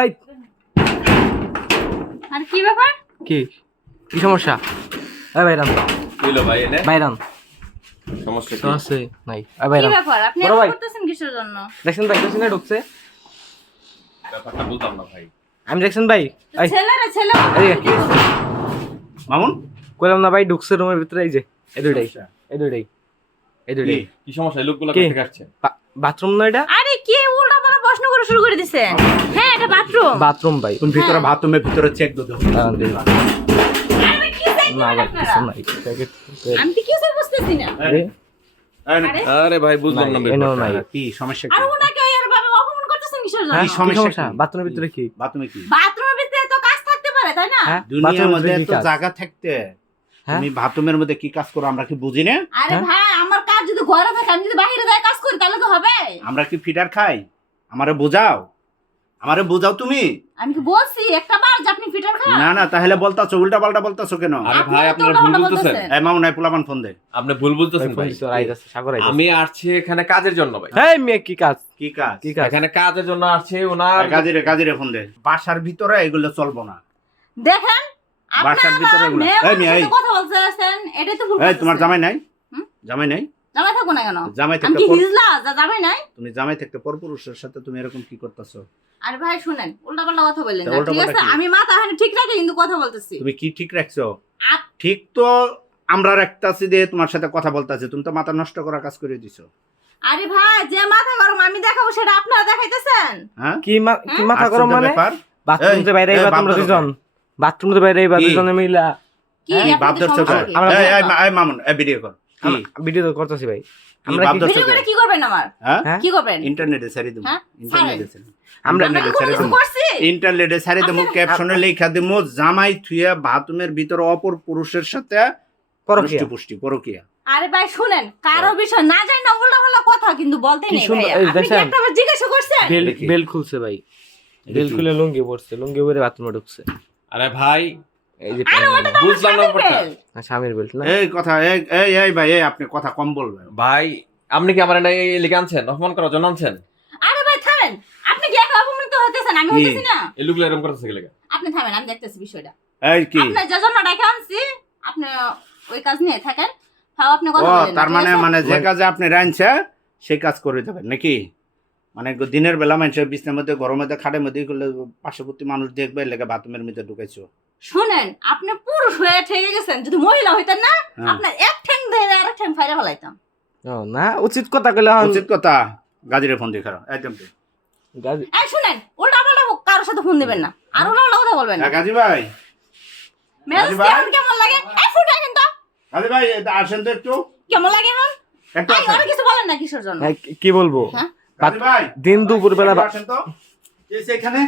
এই। আর কি ব্যাপার? কি? কি সমস্যা? এই বাইরান কইলো ভাই এনে? বাইরান সমস্যা কি? সমস্যা নাই। এই কি ব্যাপার? আপনি এরকম করতেছেন কিসের জন্য? দেখছেন ভাই দেখছেন ঢুকছে। ব্যাপারটা বুঝলাম না ভাই। আমি দেখছেন ভাই ছেলে এই, কি মামুন? কইলাম না ভাই ঢুকছে রুমের ভিতরে এই যে এই দুইটাই এই দুইটাই এই দুইটাই। কি? সমস্যা? এই লোকগুলো কি? থেকে আসছে? বাথরুম না এটা? আরে কি পাল্টা প্রশ্ন করে শুরু করে দিছেন হ্যাঁ এটা বাথরুম বাথরুম ভাই। তুমি ভিতরে বাথরুমের ভিতরে চেক দো দাঁড়ান দিই। আরে কি চাই না ভাই? কিছু নাই। আমি তো কিছু বুঝতেছি না। আরে আরে আরে। ভাই বুঝলাম না নাই কি সমস্যা কি? আর ওনাকে এর ভাবে অপমান করতেছেন কিসের জন্য? হ্যাঁ কি কি সমস্যা? বাথরুমের ভিতরে কি? বাথরুমে কি? বাথরুমের ভিতরে তো কাজ থাকতে পারে তাই না? হ্যাঁ দুনিয়ার বাথরুমের মধ্যে কি তো কাজ? জায়গা থাকতে হ্যাঁ? তুমি বাথরুমের মধ্যে কি কাজ করো আমরা কি বুঝি না? আরে হ্যাঁ? ভাই আমার কাজ যদি ঘরে থাকে আমি যদি বাইরে যাই কাজ করি তাহলে তো হবে। আমরা কি ফিডার খাই? আমারে বোঝাও? আমারে বোঝাও তুমি? আমি কি বলছি? একটা বার যে আপনি ফিটার খান। না না তাহলে বলতাছো উল্টা পাল্টা বলতাছো কেন? আরে ভাই তো আপনারা ভুল বলতেছেন। এই মামুন এই পোলাপান ফোন দে। আপনি ভুল বলতেছেন ভাই। সাগর। আমি আসছি এখানে কাজের জন্য ভাই। এই মেয়ে কি কাজ? কি কাজ? কি কাজ? এখানে কাজের জন্য আসছি ওনার কাজিরে কাজিরে ফোন দে। বাসার ভিতরে এগুলো চলবো না। দেখেন বাসার ভিতরে এগুলো। এই মেয়ে এই। কথা বলতেছেন এটাই তো ভুল এই তোমার জামাই নাই? জামাই নাই? জামাই থাকব না কেন? জামাই আমি থাকতে কি হিজলা? জামাই নাই? তুমি জামাই থাকতে পরপুরুষের সাথে তুমি এরকম কি করতেছো? আরে ভাই শুনেন উল্টা পাল্টা কথা বললেন না ঠিক আছে? আমি মাথা হানি ঠিক রাখে কিন্তু কথা বলতেছি। তুমি কি ঠিক রাখছো? ঠিক তো আমরা রাখতাছি দিয়ে তোমার সাথে কথা বলতাছি তুমি তো মাথা নষ্ট করা কাজ করে দিছো। আরে ভাই যে মাথা গরম আমি দেখাবো সেটা আপনারা দেখাইতেছেন? হ্যাঁ? কি মা- কি মাথা গরম মানে? বাথরুম এই, থেকে বাইরে এই, তোমরা দুজন। বাথরুম থেকে বাইরে কি? দুজনে মিলা। কি এই বাপ আপনাদের ধরছো সমস্যা কি? আমরা- এই, এই, এই মামুন এই ভিডিও কর। ভিডিও তো করতেছি ভাই। আমরা কি ভিডিও করে কি করবেন আমার হ্যাঁ? হ্যাঁ? কি করবেন? ইন্টারনেটে ছাড়ি দেবো হ্যাঁ? ইন্টারনেটে ছাড়ি আমরা আমি ইন্টারনেটে ছাড়ি দেবো ইন্টারনেটে ছাড়ি দেবো ক্যাপশনে লেখা দেবো জামাই থুয়া বাথরুমের ভিতরে অপর পুরুষের সাথে পরকিয়া। পুষ্টি পরকিয়া। আরে ভাই শুনেন কারও বিষয় না জানি না উল্টা পাল্টা কথা কিন্তু বলতে নেই এই আপনি কি একটা বার জিজ্ঞাসা করছেন? বেল খুলছে ভাই। বেল খুলে লুঙ্গি পড়ছে লুঙ্গি পরে বাথরুমে ঢুকছে। আরে ভাই এই যে আরে ওটা তো আমার বুঝলাম না ব্যাপারটা। স্বামীর বেল্ট না? এই কথা এই এই এই ভাই এই আপনি কথা কম বলবেন। ভাই আপনি কি আমার এনে লিখে আনছেন? অপমান করার জন্য আনছেন? আরে ভাই থামেন। আপনি কি একা অপমানিত হতেছেন আমি হইতেছি না। এই লোকগুলো এরকম করতেছে কি আপনি থামেন আমি দেখতেছি বিষয়টা। এই কি? আপনি যে জন্য ডাকে আনছি আপনি ওই কাজ নিয়ে থাকেন। তাও আপনি ও কথা বলেন তার মানে মানে যে কাজে আপনি রাঁধছে সেই কাজ করে দেবেন নাকি? মানে দিনের বেলা মানুষের বিছনার মধ্যে গরমের মধ্যে খাটের মধ্যে করলে পার্শ্ববর্তী মানুষ দেখবে লেগে বাথরুমের মধ্যে ঢুকেছো শুনেন আপনি পুরুষ হয়ে ঠেকে গেছেন। যদি মহিলা হইতেন না হ্যাঁ। আপনার এক ঠ্যাং ধরে আরেক ঠ্যাং ফাইরে ফেলাইতাম। না উচিত কথা কইলে উচিত কথা গাজীরে ফোন দিয়ে খারাপ একদম গাজি- এই শুনেন উল্টা পাল্টা কারোর সাথে ফোন দিবেন না। আর উল্টা পাল্টা কথা বলবেন না। হ্যাঁ, গাজী ভাই। মেজাজ কেমন কেমন লাগে? এই ফুট এখন তো। গাজী ভাই এটা আসেন তো একটু। কেমন লাগে এখন? একটু আসেন। কিছু বলেন না কিসের জন্য? হ্যাঁ, কি- বলব? হ্যাঁ? গাজী ভাই। দিন দুপুর বেলা আসেন তো। এখানে?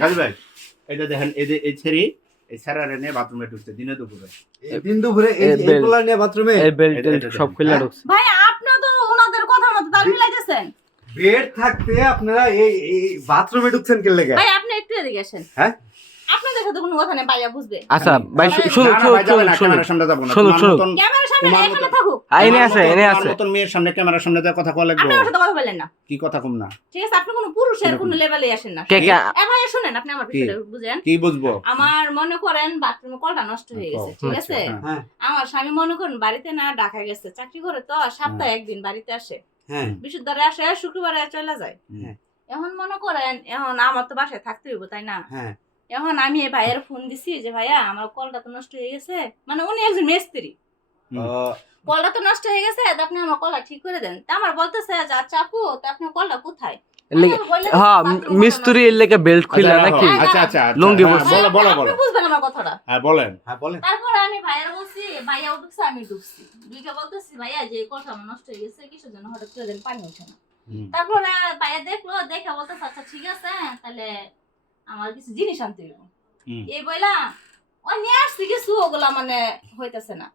গাজী ভাই এটা দেখেন এই যে এই ছেড়ি এই ছেড়ারে নিয়ে বাথরুমে ঢুকছে দিনে দুপুরে এই দিন দুপুরে এই এ, এই বেল। পোলা নিয়ে বাথরুমে এই বেল্ট সব খুলে হ্যাঁ? ঢুকছে ভাই আপনি তো ওনাদের কথা মতো তাল মিলাইতেছেন বেড থাকতে আপনারা এই এই বাথরুমে ঢুকছেন কে লেগে ভাই আপনি একটু এদিকে আসেন হ্যাঁ? আপনাদের সাথে কোনো কথা নেই ভাইয়া বুঝবে। আচ্ছা ভাই শুনুন না, না, শুনুন শুনুন শুনুন ক্যামেরার সামনে যাব না। শুনুন, তোমার শুনুন। মতন- ক্যামেরার সামনে এখানে থাকুক। আ, আছে এনে আছে। মতন মেয়ের সামনে ক্যামেরার সামনে যা কথা লাগবে সাথে বললেন না। কি কথা কম না? ঠিক আছে আপনি কোনো পুরুষের কোনো লেভেলে আসেন না। কে কে এ ভাইয়া শুনেন আপনি আমার কি? বিষয়টা বুঝেন। কি বুঝব? আমার মনে করেন বাথরুমে কলটা নষ্ট হয়ে গেছে আচ্ছা, ঠিক আছে? হ্যাঁ। হ্যাঁ আমার স্বামী মনে করেন বাড়িতে না ঢাকা গেছে চাকরি করে তো সপ্তাহে একদিন বাড়িতে আসে। হ্যাঁ। বিশুদ্ধারে আসে শুক্রবারে চলে যায়। হ্যাঁ। এখন মনে করেন এখন আমার তো বাসায় থাকতে হইব তাই না? হ্যাঁ। এখন আমি এই ভাইয়ের ফোন দিছি যে ভাইয়া আমার কলটা তো নষ্ট হয়ে গেছে। মানে উনি একজন মিস্ত্রি। কলটা তো নষ্ট হয়ে গেছে তো আপনি আমার কলটা ঠিক করে দেন। তা আমার বলতেছে যে আচ্ছা আপু তো আপনার কলটা কোথায়? আমি হ্যাঁ মিস্ত্রি এর লেগে বেল্ট খুলে আচ্ছা, নাকি? আচ্ছা আচ্ছা আচ্ছা। লুঙ্গি হ্যাঁ, বলো বলো বলো। বুঝবেন আমার কথাটা। হ্যাঁ বলেন। হ্যাঁ বলেন। তারপরে আমি ভাইয়ের বলছি ভাইয়া আমি দুইটা বলতেছি ভাইয়া যে আমার নষ্ট হয়ে গেছে কিসের জন্য হঠাৎ করে দেন পানি উঠে না? হুম। তারপরে ভাইয়া দেখল দেখে বলতেছে আচ্ছা ঠিক আছে তাহলে আমার কিছু জিনিস আনতে হইব। এই বইলা ওই নিয়ে আসছি কিছু ওগুলা মানে হইতেছে না।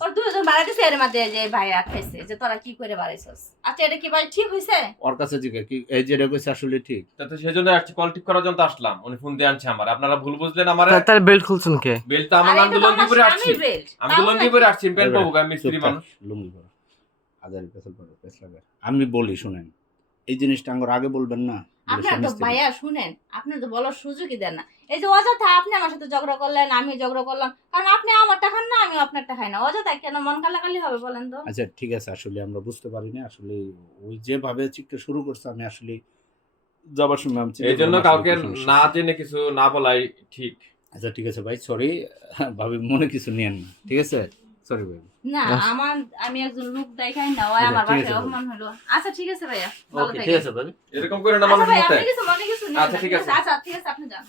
ওর দুজন বাড়াইতেছে এর মধ্যে যে ভাই আটকাইছে যে তোরা কি করে বাড়াইছস? আচ্ছা এটা কি ভাই ঠিক হইছে? ওর কাছে জিজ্ঞে কি এই যে এটা কইছে আসলে ঠিক? তাতে সেই জন্য আসছি কল ঠিক করার জন্য আসলাম। উনি ফোন দিয়ে আনছে আমার। আপনারা ভুল বুঝলেন আমার? তা- তাহলে বেল্ট খুলছেন কে? বেল তো আমার আরে নাম এটা তো তো লঙ্গি আমার পরে আসছি স্বামীর belt। আমি তো তাও পরে আসছি প্যান্ট পাবো আমি মিস্ত্রি মানুষ। লুঙ্গি পরো। হাজারি পেছল আমি বলি শুনেন এই জিনিসটা আঙ্গুর আগে বলবেন না? আপনার তো ভাইয়া শুনেন আপনি তো বলার সুযোগই দেন না। এই যে অযথা আপনি আমার সাথে ঝগড়া করলেন আমি ঝগড়া করলাম কারণ আপনি আমারটা খান না আমি আপনারটা খাই না। অযথা কেন মন কালাকালি হবে বলেন তো? আচ্ছা ঠিক আছে আসলে আমরা বুঝতে পারি না আসলে ওই যেভাবে চিকটা শুরু করছে আমি আসলে যাবার সময় আমি এই জন্য কাউকে না জেনে কিছু না বলাই ঠিক। আচ্ছা ঠিক আছে ভাই সরি ভাবি মনে কিছু নিয়েন না ঠিক আছে? সরি ভাই না। আমার আমি একজন লোক দেখাই না ওই আচ্ছা, আমার বাসায় অপমান হলো। আচ্ছা ঠিক আছে ভাইয়া ভালো ঠিক আছে ভাই এরকম করে না আচ্ছা মানুষ মনে আচ্ছা, ঠিক আছে। আচ্ছা ঠিক আছে আপনি যান।